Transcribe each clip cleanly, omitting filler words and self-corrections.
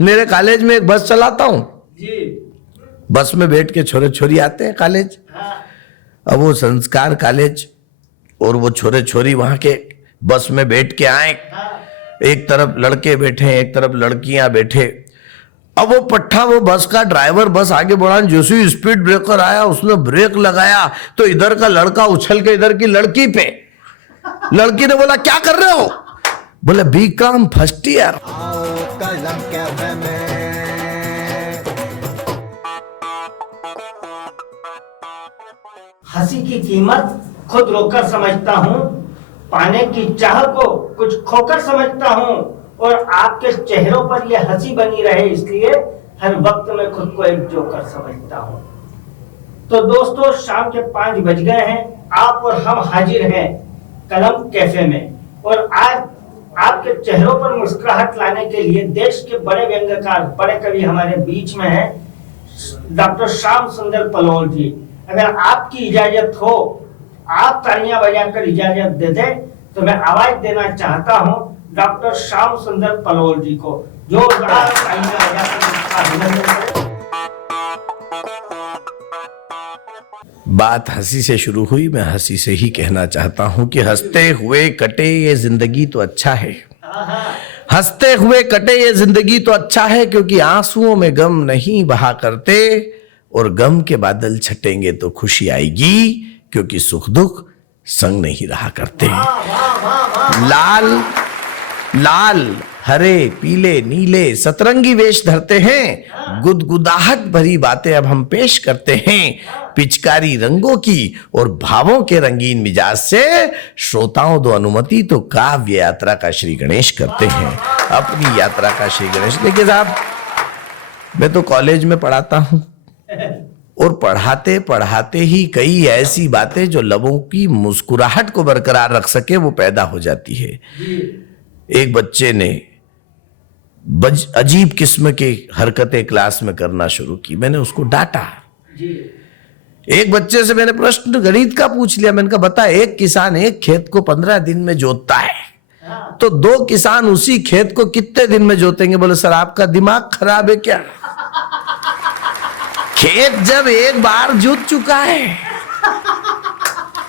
मेरे कॉलेज में एक बस चलाता हूं जी। बस में बैठ के छोरे छोरी आते हैं कॉलेज। अब वो संस्कार कॉलेज और वो छोरे छोरी वहां के बस में बैठ के आए, एक तरफ लड़के बैठे एक तरफ लड़कियां बैठे। अब वो पट्टा वो बस का ड्राइवर बस आगे बढ़ा, जैसे ही स्पीड ब्रेकर आया उसने ब्रेक लगाया तो इधर का लड़का उछल के इधर की लड़की पे। लड़की ने बोला क्या कर रहे हो? बोले बीकॉम फर्स्ट ईयर। हंसी की कीमत खुद रोकर समझता हूँ, पाने की चाह को कुछ खोकर समझता हूँ, और आपके चेहरों पर यह हंसी बनी रहे इसलिए हर वक्त मैं खुद को एक जोकर समझता हूँ। तो दोस्तों, शाम के 5 बज गए हैं, आप और हम हाजिर हैं कलम कैफे में, और आज आपके चेहरों पर मुस्कुराहट लाने के लिए देश के बड़े व्यंग्यकार, बड़े कवि हमारे बीच में हैं, डॉक्टर श्याम सुंदर पलोल जी। अगर आपकी इजाजत हो, आप तालियां बजाकर इजाजत दे दें तो मैं आवाज देना चाहता हूं डॉक्टर श्याम सुंदर पलोल जी को। जोरदार तालियां बजाकर अभिनंदन करें। बात हंसी से शुरू हुई, मैं हंसी से ही कहना चाहता हूं कि हंसते हुए कटे ये जिंदगी तो अच्छा है। हंसते हुए कटे ये जिंदगी तो अच्छा है, क्योंकि आंसुओं में गम नहीं बहा करते, और गम के बादल छटेंगे तो खुशी आएगी, क्योंकि सुख दुख संग नहीं रहा करते। लाल लाल हरे पीले नीले सतरंगी वेश धरते हैं, गुदगुदाहट भरी बातें अब हम पेश करते हैं। पिचकारी रंगों की और भावों के रंगीन मिजाज से श्रोताओं दो अनुमति तो काव्य यात्रा का श्री गणेश करते हैं, अपनी यात्रा का श्री गणेश। देखिए साहब, मैं तो कॉलेज में पढ़ाता हूं, और पढ़ाते पढ़ाते ही कई ऐसी बातें जो लोगों की मुस्कुराहट को बरकरार रख सके वो पैदा हो जाती है। एक बच्चे ने अजीब किस्म की हरकतें क्लास में करना शुरू की, मैंने उसको डांटा। एक बच्चे से मैंने प्रश्न गणित का पूछ लिया, मैंने कहा बता, एक किसान एक खेत को 15 दिन में जोतता है, तो 2 किसान उसी खेत को कितने दिन में जोतेंगे? बोले सर आपका दिमाग खराब है क्या? खेत जब एक बार जोत चुका है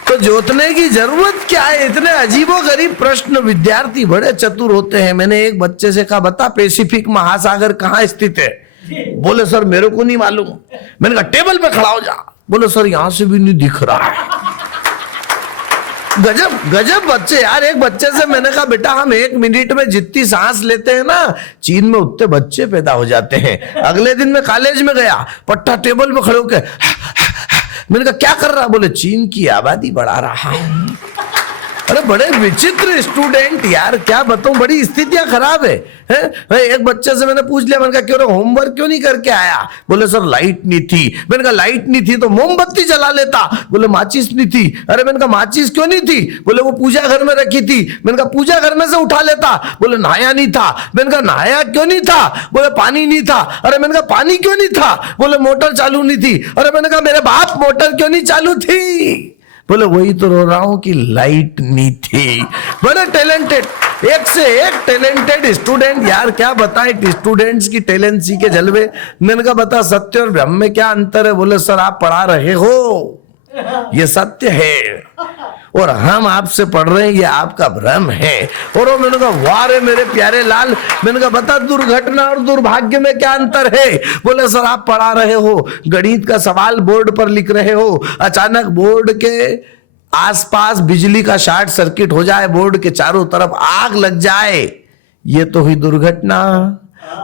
तो जोतने की जरूरत क्या है? इतने अजीबोगरीब प्रश्न। विद्यार्थी बड़े चतुर होते हैं। मैंने एक बच्चे से कहा बता पैसिफिक महासागर कहाँ स्थित है? बोले सर मेरे को नहीं मालूम। मैंने कहा टेबल पे खड़ा हो जा। बोले सर यहां से भी नहीं दिख रहा है। गजब गजब बच्चे यार। एक बच्चे से मैंने कहा बेटा हम 1 मिनट में जितनी सांस लेते हैं ना, चीन में उतने बच्चे पैदा हो जाते हैं। अगले दिन मैं कॉलेज में गया, पट्टा टेबल पे खड़े होकर मैंने कहा क्या कर रहा? बोले चीन की आबादी बढ़ा रहा हूं। अरे बड़े विचित्र स्टूडेंट यार, क्या बताऊं, बड़ी स्थितियां खराब है, हैं? एक बच्चे से मैंने पूछ लिया, मैंने कहा क्यों होमवर्क क्यों नहीं करके आया? बोले सर लाइट नहीं थी। मैंने कहा लाइट नहीं थी तो मोमबत्ती जला लेता। बोले माचिस नहीं थी। अरे मैंने कहा माचिस क्यों नहीं थी? बोले वो पूजा घर में रखी थी। मैंने कहा पूजा घर में से उठा लेता। बोले नहाया नहीं था। मैंने कहा नहाया क्यों नहीं था? बोले पानी नहीं था। अरे मैंने कहा पानी क्यों नहीं था? बोले मोटर चालू नहीं थी। अरे मैंने कहा मेरे बाप मोटर क्यों नहीं चालू थी? बोले वही तो रो रहा हूं कि लाइट नहीं थी। बड़े टैलेंटेड, एक से एक टैलेंटेड स्टूडेंट यार, क्या बताएं स्टूडेंट्स की टैलेंसी के जलवे। मैंने कहा बता सत्य और भ्रम में क्या अंतर है? बोले सर आप पढ़ा रहे हो, ये सत्य है, और हम आपसे पढ़ रहे हैं, ये आपका भ्रम है। और मैंने कहा वाह रे मेरे प्यारे लाल। मैंने कहा बता दुर्घटना और दुर्भाग्य में क्या अंतर है? बोले सर आप पढ़ा रहे हो, गणित का सवाल बोर्ड पर लिख रहे हो, अचानक बोर्ड के आसपास बिजली का शॉर्ट सर्किट हो जाए, बोर्ड के चारों तरफ आग लग जाए, ये तो हुई दुर्घटना,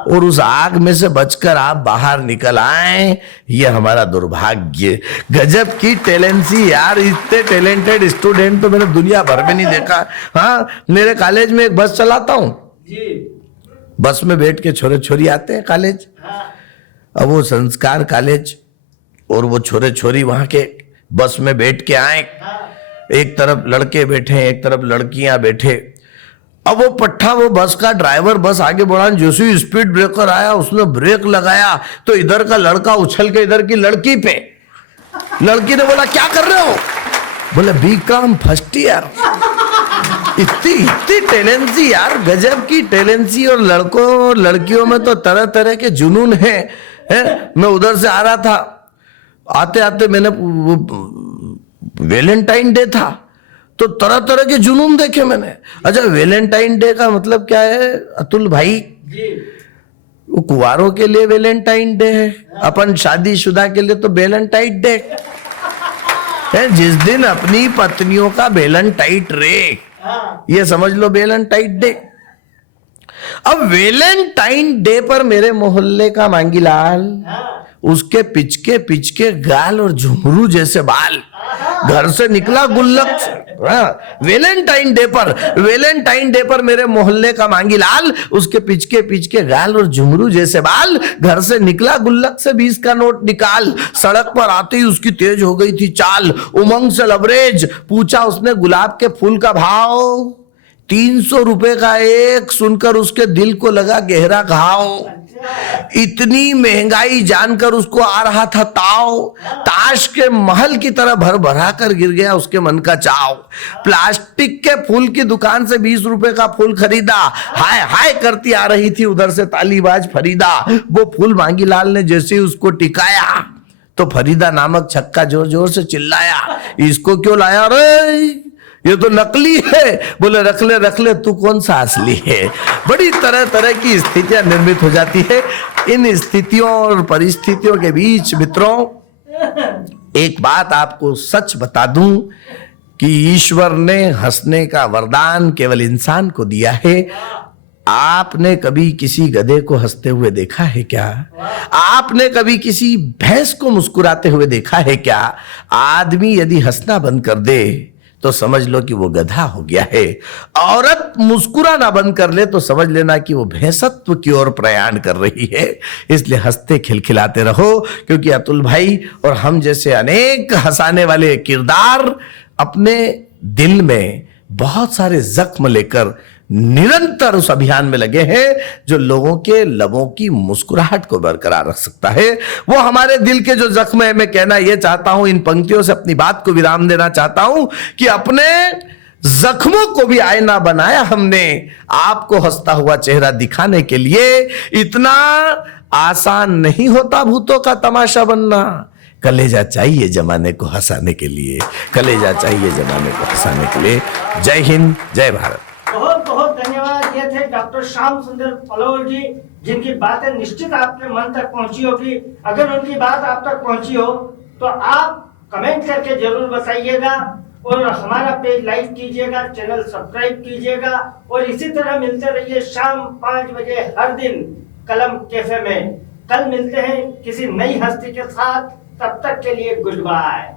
और उस आग में से बचकर आप बाहर निकल आए, ये हमारा दुर्भाग्य। गजब की टैलेंसी यार, इतने टैलेंटेड स्टूडेंट तो मैंने दुनिया भर में नहीं देखा। हाँ, मेरे कॉलेज में एक बस चलाता हूं जी। बस में बैठ के छोरे छोरी आते हैं कॉलेज। अब वो संस्कार कॉलेज और वो छोरे छोरी वहां के बस में बैठ के आए, एक तरफ लड़के बैठे एक तरफ लड़कियां बैठे। अब वो पट्टा वो बस का ड्राइवर बस आगे बढ़ा, जैसे ही स्पीड ब्रेकर आया उसने ब्रेक लगाया तो इधर का लड़का उछल के इधर की लड़की पे। लड़की ने बोला क्या कर रहे हो? बोले बीकॉम फर्स्ट ईयर। इतनी इतनी टैलेंसी यार, गजब की टैलेंसी। और लड़कों और लड़कियों में तो तरह तरह के जुनून हैं। मैं उधर से आ रहा था, आते आते मैंने वैलेंटाइन डे था तो तरह तरह के जुनून देखे मैंने। अच्छा, वैलेंटाइन डे का मतलब क्या है अतुल भाई? जी वो कुंवारों के लिए वैलेंटाइन डे है, अपन शादीशुदा के लिए तो वैलेंटाइन डे है। जिस दिन अपनी पत्नियों का वैलेंटाइन रे, हाँ ये समझ लो वैलेंटाइन डे। अब वैलेंटाइन डे पर मेरे मोहल्ले का मांगीलाल, हाँ उसके पिचके पिचके गाल और झुमरू जैसे बाल, घर से निकला गुल्लक से। वैलेंटाइन डे पर मेरे मोहल्ले का मांगीलाल, उसके पिचके पिचके गाल और झुमरू जैसे बाल, घर से निकला गुल्लक से 20 का नोट निकाल। सड़क पर आते ही उसकी तेज हो गई थी चाल, उमंग से लबरेज पूछा उसने गुलाब के फूल का भाव। 300 रुपए का एक सुनकर उसके दिल को लगा गहरा घाव। इतनी महंगाई जानकर उसको आ रहा था ताव, ताश के महल की तरह भर भरा कर गिर गया उसके मन का चाव। प्लास्टिक के फूल की दुकान से 20 रुपए का फूल खरीदा, हाय हाय करती आ रही थी उधर से तालीबाज फरीदा। वो फूल मांगीलाल ने जैसे ही उसको टिकाया तो फरीदा नामक छक्का जोर जोर से चिल्लाया, इसको क्यों लाया रे, ये तो नकली है। बोले रख ले तू कौन सा असली है। बड़ी तरह तरह की स्थितियां निर्मित हो जाती है। इन स्थितियों और परिस्थितियों के बीच मित्रों, एक बात आपको सच बता दूं कि ईश्वर ने हंसने का वरदान केवल इंसान को दिया है। आपने कभी किसी गधे को हंसते हुए देखा है क्या? आपने कभी किसी भैंस को मुस्कुराते हुए देखा है क्या? आदमी यदि हंसना बंद कर दे तो समझ लो कि वो गधा हो गया है। औरत मुस्कुराना बंद कर ले तो समझ लेना कि वो भैंसत्व की ओर प्रयाण कर रही है। इसलिए हंसते खिलखिलाते रहो, क्योंकि अतुल भाई और हम जैसे अनेक हंसाने वाले किरदार अपने दिल में बहुत सारे जख्म लेकर निरंतर उस अभियान में लगे हैं जो लोगों के लबों की मुस्कुराहट को बरकरार रख सकता है। वो हमारे दिल के जो जख्म है, मैं कहना यह चाहता हूं, इन पंक्तियों से अपनी बात को विराम देना चाहता हूं कि अपने जख्मों को भी आईना बनाया हमने, आपको हंसता हुआ चेहरा दिखाने के लिए। इतना आसान नहीं होता भूतों का तमाशा बनना। कलेजा चाहिए जमाने को हंसाने के लिए, कलेजा चाहिए जमाने को हंसाने के लिए। जय हिंद, जय भारत। बहुत बहुत धन्यवाद। ये थे डॉक्टर श्याम सुंदर पलोर जी, जिनकी बातें निश्चित आपके मन तक पहुंची होगी। अगर उनकी बात आप तक पहुंची हो तो आप कमेंट करके जरूर बताइएगा और हमारा पेज लाइक कीजिएगा, चैनल सब्सक्राइब कीजिएगा और इसी तरह मिलते रहिए शाम 5 बजे हर दिन कलम कैफे में। कल मिलते हैं किसी नई हस्ती के साथ, तब तक के लिए गुड बाय।